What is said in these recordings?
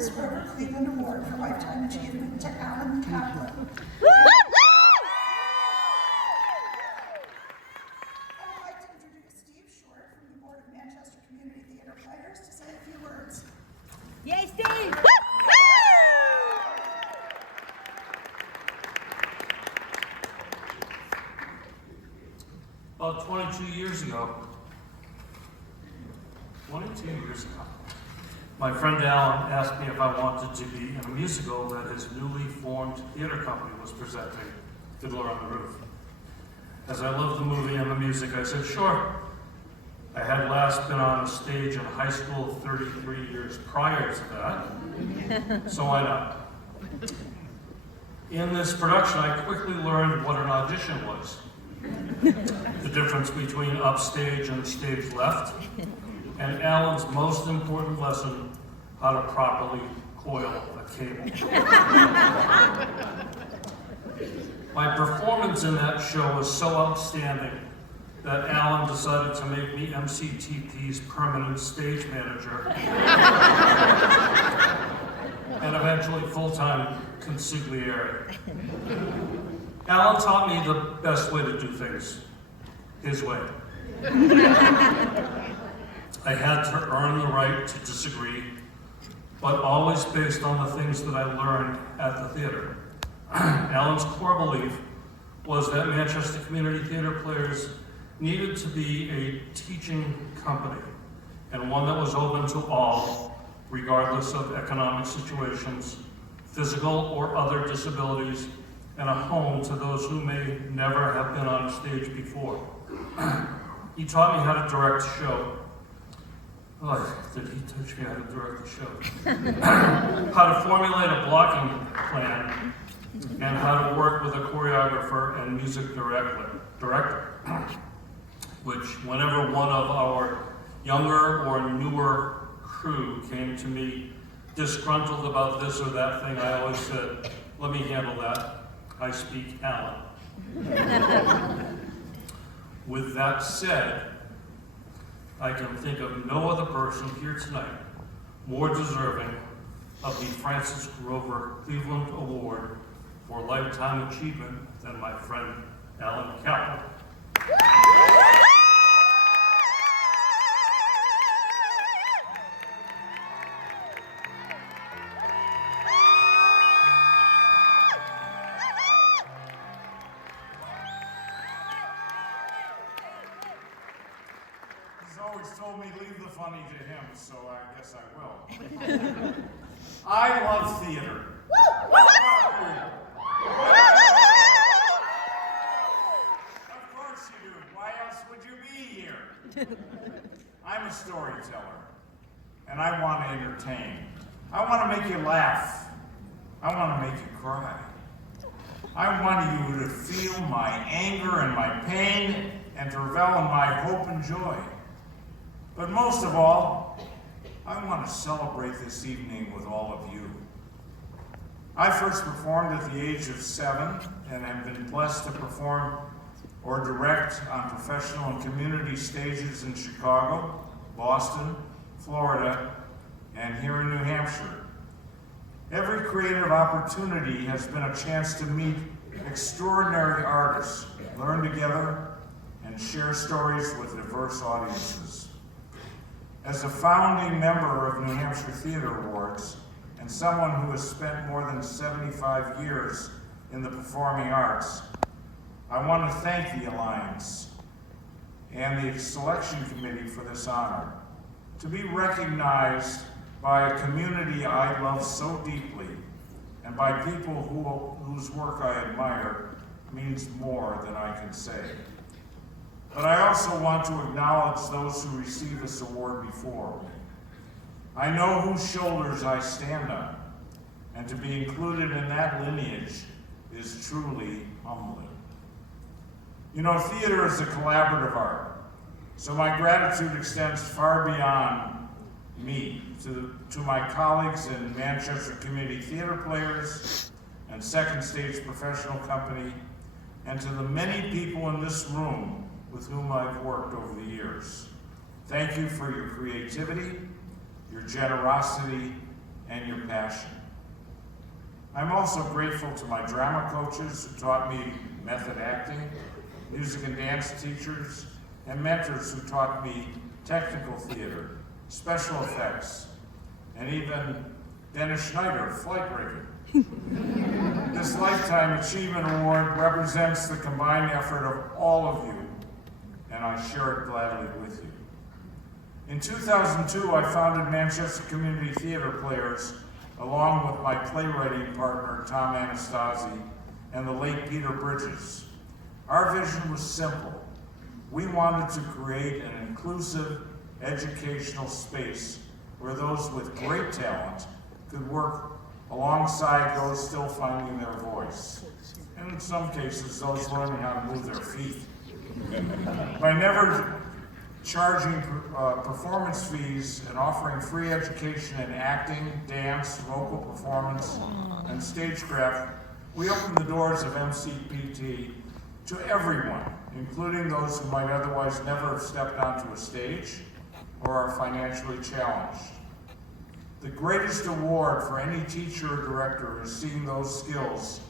Francis Grover Cleveland Award for Lifetime Achievement to Alan Kaplan. To say a few words. Yay, Steve! About 22 years ago, my friend Alan asked me if I wanted to be in a musical that his newly formed theater company was presenting, Fiddler on the Roof. As I loved the movie and the music, I said, sure. I had last been on a stage in high school 33 years prior to that, so why not? In this production, I quickly learned what an audition was, the difference between upstage and stage left, and Alan's most important lesson, how to properly coil a cable. My performance in that show was so outstanding that Alan decided to make me MCTP's permanent stage manager and eventually full-time consigliere. Alan taught me the best way to do things, his way. I had to earn the right to disagree, but always based on the things that I learned at the theater. Alan's core belief was that Manchester Community Theater Players needed to be a teaching company, and one that was open to all, regardless of economic situations, physical or other disabilities, and a home to those who may never have been on a stage before. He taught me how to direct a show. Oh, did he teach me how to direct the show? How to formulate a blocking plan, and how to work with a choreographer and music director. Which, whenever one of our younger or newer crew came to me disgruntled about this or that thing, I always said, let me handle that. I speak Alan. With that said, I can think of no other person here tonight more deserving of the Francis Grover Cleveland Award for Lifetime Achievement than my friend Alan Kaplan. Always told me leave the funny to him, so I guess I will. I love theater. Of course you do. Why else would you be here? I'm a storyteller, and I want to entertain. I want to make you laugh. I want to make you cry. I want you to feel my anger and my pain and to revel in my hope and joy. But most of all, I want to celebrate this evening with all of you. I first performed at the age of 7 and have been blessed to perform or direct on professional and community stages in Chicago, Boston, Florida, and here in New Hampshire. Every creative opportunity has been a chance to meet extraordinary artists, learn together, and share stories with diverse audiences. As a founding member of New Hampshire Theater Awards, and someone who has spent more than 75 years in the performing arts, I want to thank the Alliance and the selection committee for this honor. To be recognized by a community I love so deeply, and by people whose work I admire, means more than I can say. But I also want to acknowledge those who received this award before me. I know whose shoulders I stand on, and to be included in that lineage is truly humbling. You know, theater is a collaborative art, so my gratitude extends far beyond me to my colleagues in Manchester Community Theater Players and Second Stage Professional Company, and to the many people in this room with whom I've worked over the years. Thank you for your creativity, your generosity, and your passion. I'm also grateful to my drama coaches who taught me method acting, music and dance teachers, and mentors who taught me technical theater, special effects, and even Dennis Schneider, flight rigging. This Lifetime Achievement Award represents the combined effort of all of you, and I share it gladly with you. In 2002, I founded Manchester Community Theater Players along with my playwriting partner, Tom Anastasi, and the late Peter Bridges. Our vision was simple. We wanted to create an inclusive educational space where those with great talent could work alongside those still finding their voice, and in some cases, those learning how to move their feet. By never charging performance fees and offering free education in acting, dance, vocal performance, and stagecraft, we opened the doors of MCPT to everyone, including those who might otherwise never have stepped onto a stage or are financially challenged. The greatest award for any teacher or director is seeing those skills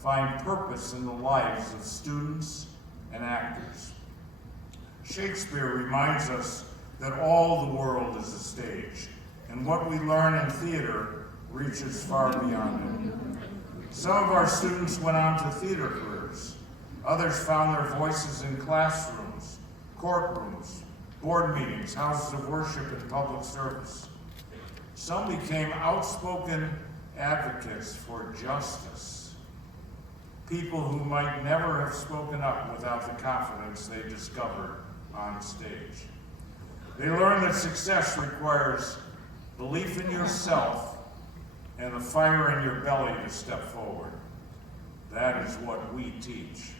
find purpose in the lives of students and actors. Shakespeare reminds us that all the world is a stage, and what we learn in theater reaches far beyond it. Some of our students went on to theater careers. Others found their voices in classrooms, courtrooms, board meetings, houses of worship, and public service. Some became outspoken advocates for justice, people who might never have spoken up without the confidence they discovered on stage. They learned that success requires belief in yourself and the fire in your belly to step forward. That is what we teach.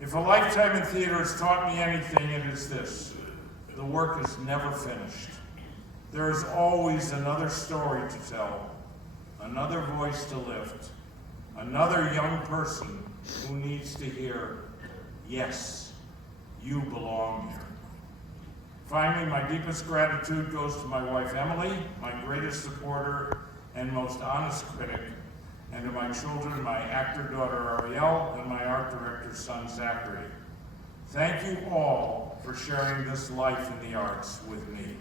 If a lifetime in theater has taught me anything, it is this: the work is never finished. There is always another story to tell, another voice to lift, another young person who needs to hear, yes, you belong here. Finally, my deepest gratitude goes to my wife, Emily, my greatest supporter and most honest critic, and to my children, my actor daughter, Ariel, and my art director son, Zachary. Thank you all for sharing this life in the arts with me.